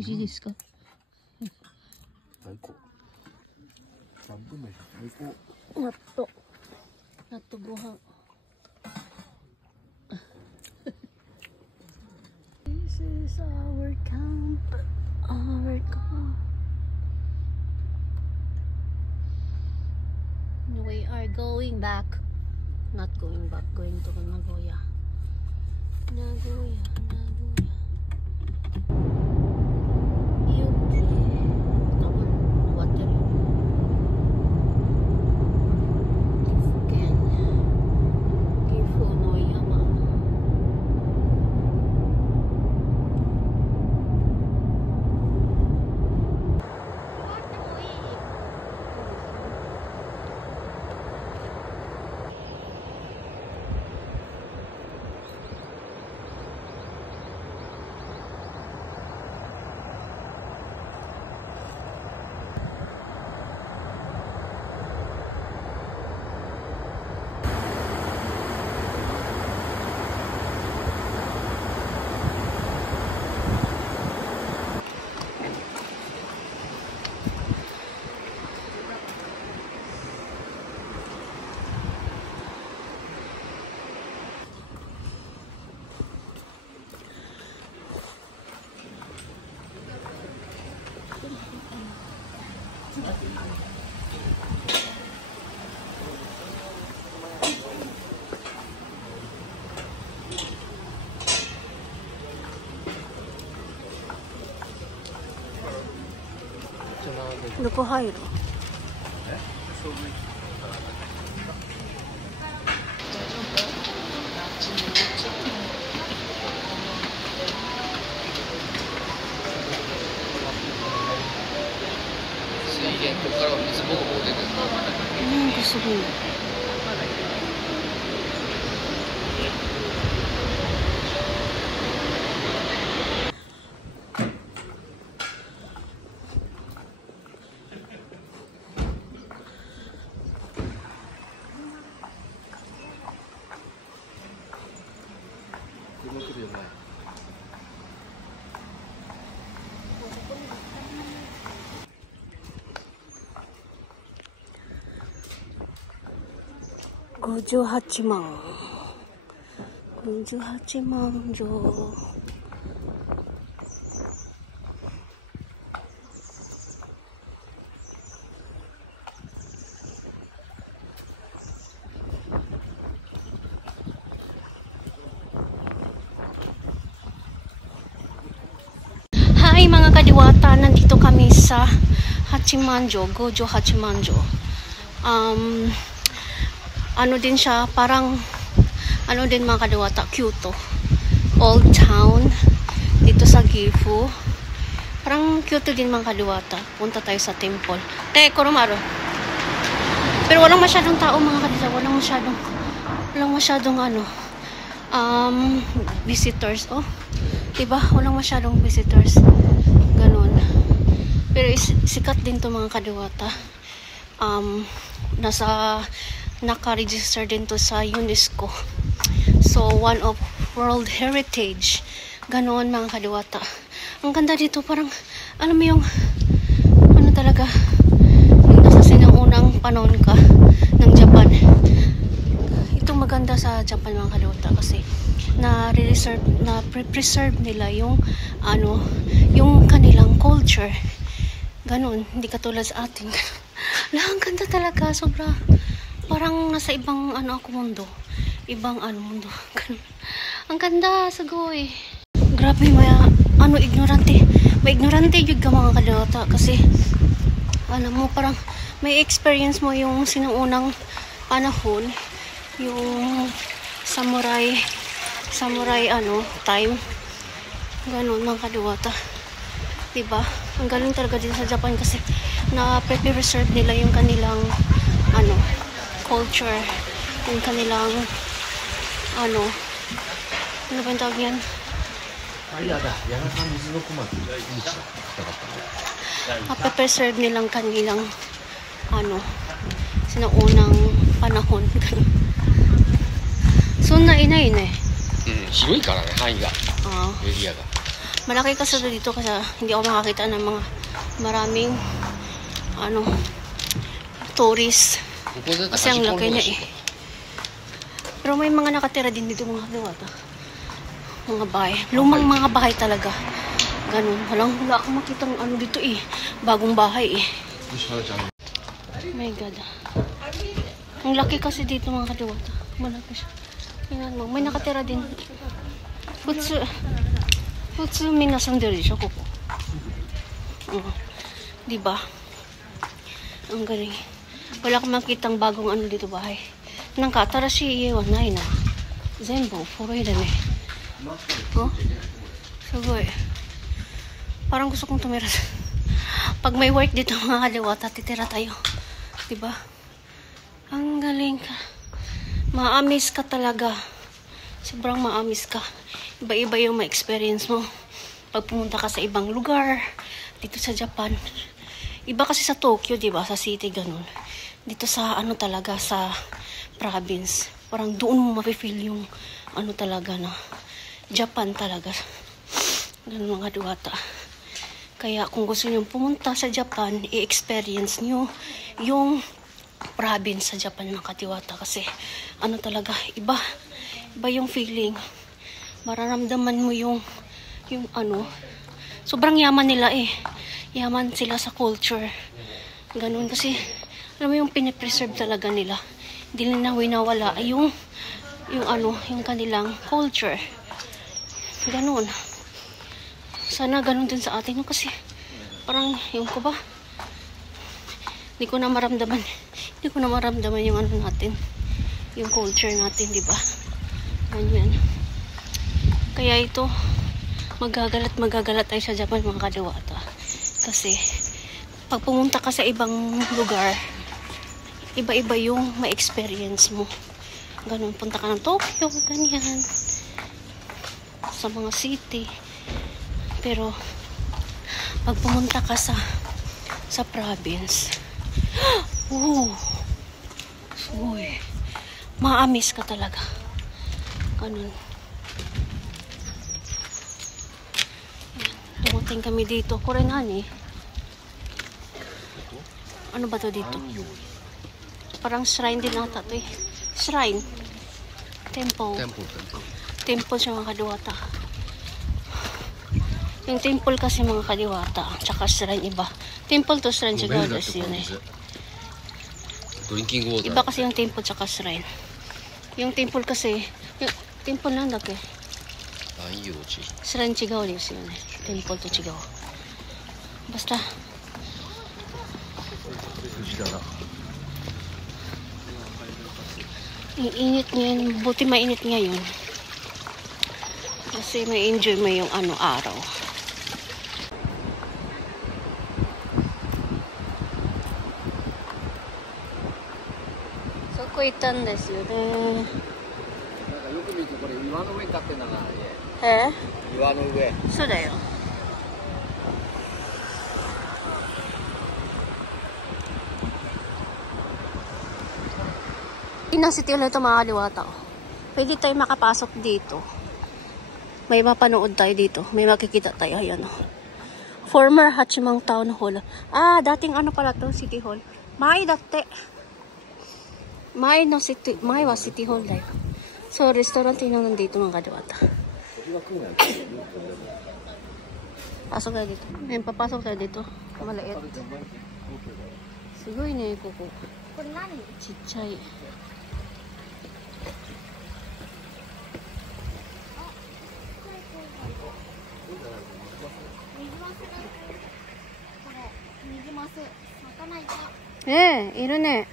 美味しいですか？最高。3分の1最高。納豆ご飯。This is our camp, our camp. We are going back. Not going back, going to Nagoya. Nagoya. Ano po hayro? Gusto58万城。Hi mga kadiwata, nandito kami sa Hachimanjo, Gojo Hachimanjo. Ano din siya, parang ano din mga kadiwata, Kyoto Old Town dito sa Gifu. Parang Kyoto din mga kadiwata. Punta tayo sa temple. Kurumaro. Pero walang masyadong tao mga kadiwata, walang masyadong visitors. Oh, diba? Walang masyadong visitors. Ganun. Pero sikat din to mga kadiwata. Naka-register din to sa UNESCO. So, one of World Heritage. Ganoon mga kadiwata. Ang ganda dito, parang, alam mo yung, talaga, yung nasa sinaunang panahon ka ng Japan. Ito maganda sa Japan mga kadiwata kasi na-preserve nila yung, yung kanilang culture. Ganon, hindi katulad sa atin. Ang ganda talaga, sobra. Parang nasa ibang mundo. Ibang mundo. Ang ganda, sagoy. Grabe, ignorante. May ignorante yung mga kadiwata kasi alam mo, parang may experience mo yung sinuunang panahon, yung samurai time. Ganun mga kadiwata. Diba? Ang galing talaga din sa Japan kasi na-preserve nila yung kanilang culture, yung kanilang ano ba yung tawag yan? Preserve nilang kanilang sinaunang panahon. So, 広いからね、範囲が、エリアが。Malaki kasi dito kasi hindi ako makakita ng mga maraming ano tourist. Kasi ang laki na eh. Pero may mga nakatira din dito mga kadiwata. Mga bahay. Lumang mga bahay talaga. Ganun. Wala akong makitang ano dito eh. Bagong bahay eh. Oh my God. Ang laki kasi dito mga kadiwata. Malaki siya. Tingnan mo. May nakatira din. Futsu minasan dito siya. Kuko. Diba? Ang galing. Wala akong makitang bagong ano dito bahay. Nang katarashii ie wa nai na. Zenbu furuii da ne. Oh? Sugoi. Parang gusto kong tumira. Pag may work dito mga kadiwata, titira tayo. Diba? Ang galing ka. Maamis ka talaga. Sobrang maamis ka. Iba-iba yung ma-experience mo. Pag pumunta ka sa ibang lugar, dito sa Japan. Iba kasi sa Tokyo, diba? Sa city, ganun. Dito sa, ano talaga, sa province. Parang doon mo mapifeel yung, ano talaga na, Japan talaga. Ganun mga diwata. Kaya kung gusto nyo pumunta sa Japan, i-experience nyo yung province sa Japan mga kadiwata. Kasi, ano talaga, iba yung feeling. Mararamdaman mo yung ano, sobrang yaman nila eh. Yaman sila sa culture. Ganun kasi, alam mo yung pinipreserve talaga nila. Hindi nila winawala yung ano, yung kanilang culture. Ganun. Sana ganun din sa atin. Kasi, parang, yung ko ba, hindi ko na maramdaman yung ano natin. Yung culture natin, di ba? Ganyan. Kaya ito, magagalat tayo sa Japan mga kadiwata. Kasi, pag pumunta ka sa ibang lugar, iba-iba yung ma-experience mo. Ganun, punta ka ng Tokyo, ganyan. Sa mga city. Pero, pag pumunta ka sa province, uy, maamis ka talaga. Ganun. Dumating kami dito. Kurenani. Ano ba to dito? Parang shrine din ata to eh. Shrine. Temple. Temple siya mga kadiwata. Yung temple kasi mga kadiwata. Tsaka shrine iba. Temple to shrine siya desu yun eh. Iba kasi yung temple tsaka shrine. Yung temple kasi, yung temple lang dake. Shrine chigaw desu yun eh. Temple to chigaw. Basta. Init ngayon. Buti mainit ngayon. Kasi may enjoy mo yung ano araw. So, kuitan desu yo ne. Eh? 岩の上。そうだよ。City ulit ito mga kaliwata. Pwede tayo makapasok dito. May mapanood tayo dito. May makikita tayo. Ayan o. Former Hachimang Town Hall. Ah, dating ano pala to, City Hall. Mai dati. Mai wa City Hall tayo. So, restaurant yun nandito mga kaliwata. Pasok tayo dito. Ayan, papasok tayo dito. Maliit. Siguro yun yung kuko. Chichay. Eh, いるね。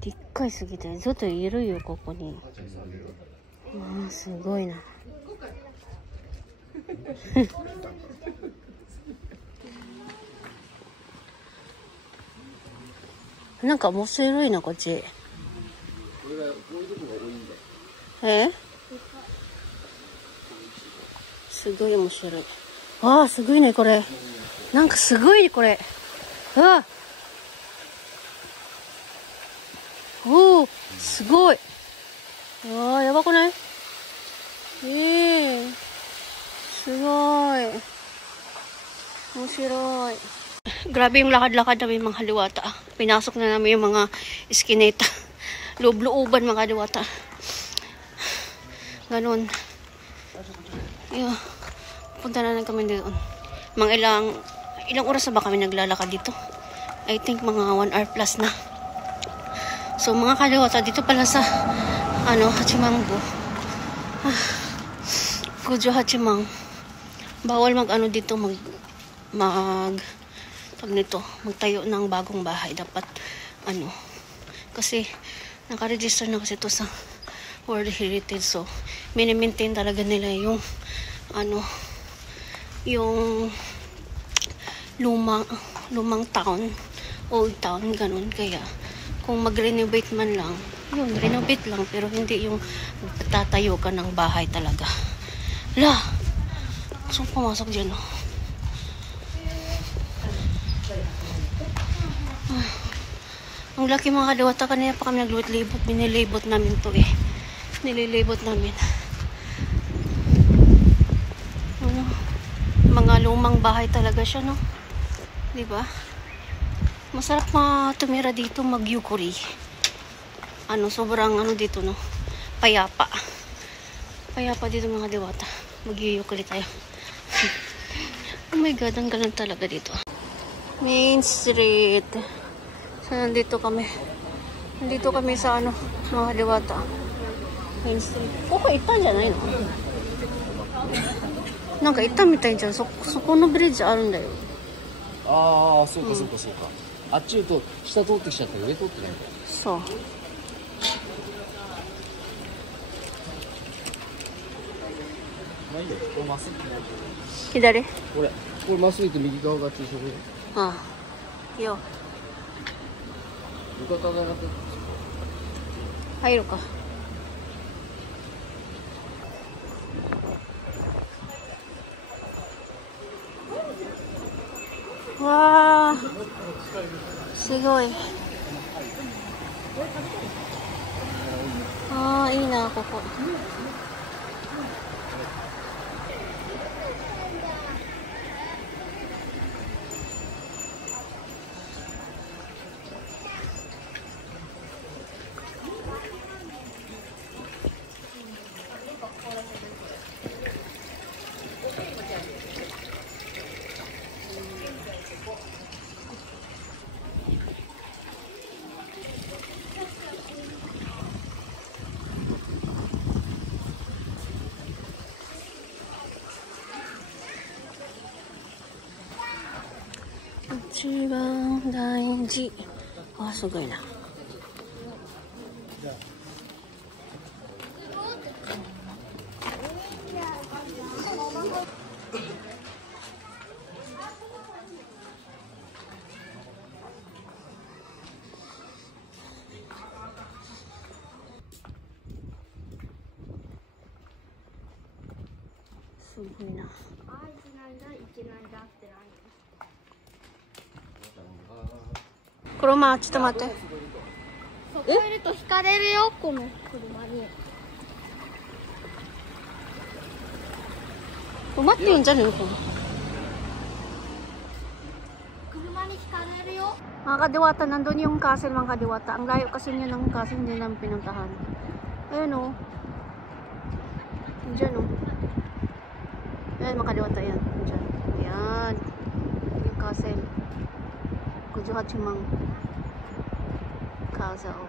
でっかいすぎて、ちょっといるよ、ここに。ああ、すごいな。なんか面白いな、こっち。これがこういうとこが多いんだよ。すごい面白い。ああ、すごいね、これ。なんかすごい、これ。うわ。おお、すごい。わあ、やばくない？すごい。面白い。Grabe yung lakad-lakad namin mga kaliwata. Pinasok na namin yung mga iskineta. Loob-looban mga kaliwata. Ganon. Yeah. Punta na lang kami doon. Mga ilang oras na ba kami naglalakad dito? I think mga 1 hour plus na. So mga kaliwata, dito pala sa Hachimangbo. Kujo Hachimang. Bawal dito magtayo ng bagong bahay. Dapat kasi naka-register na kasi ito sa World Heritage. So mini-maintain talaga nila yung yung lumang town, old town, ganun. Kaya kung mag-renovate man lang, yun, renovate lang, pero hindi yung tatayo ka ng bahay talaga. Gusto pumasok dyan, oh. Ang laki mga kaliwata. Kanina pa kami naglibot. Binilibot namin to eh. Nililibot namin. Mga lumang bahay talaga siya, no? Diba? Masarap tumira dito, mag-yukuri. Sobrang dito, no? Payapa. Payapa dito mga kaliwata. Mag-yukuri tayo. Oh my God, ang galang talaga dito. Main Street. So, nandito kami. Nandito kami sa mga kaliwata. Main Street. Itaじゃないの? なんか板みたいじゃん。そこのブリッジあるんだよ。ああ、そうかそうかそうか。あっちと下通ってきちゃったら上通ってないんだよ。そう。まあいいよ。これまっすぐ。左？これまっすぐ行って右側が駐車場。ああ。いいよ。浴衣がなくて。入るか。わあ、すごい。ああ、いいな、ここ。一番大事。あ、すごいな。すごいな。車、ちょっと待って。そこいると引かれるよ、この車に。待ってるんじゃねえの？車に引かれるよ。Mga kadiwata, nandun yung castle mga kadiwata. Ang layo kasi niya ng castle, hindi namin pinuntahan. Ayun o. Diyan o. Ayan mga kadiwata, yan. Diyan. Ayan. Yung castle. Kujo Hachimang Castle.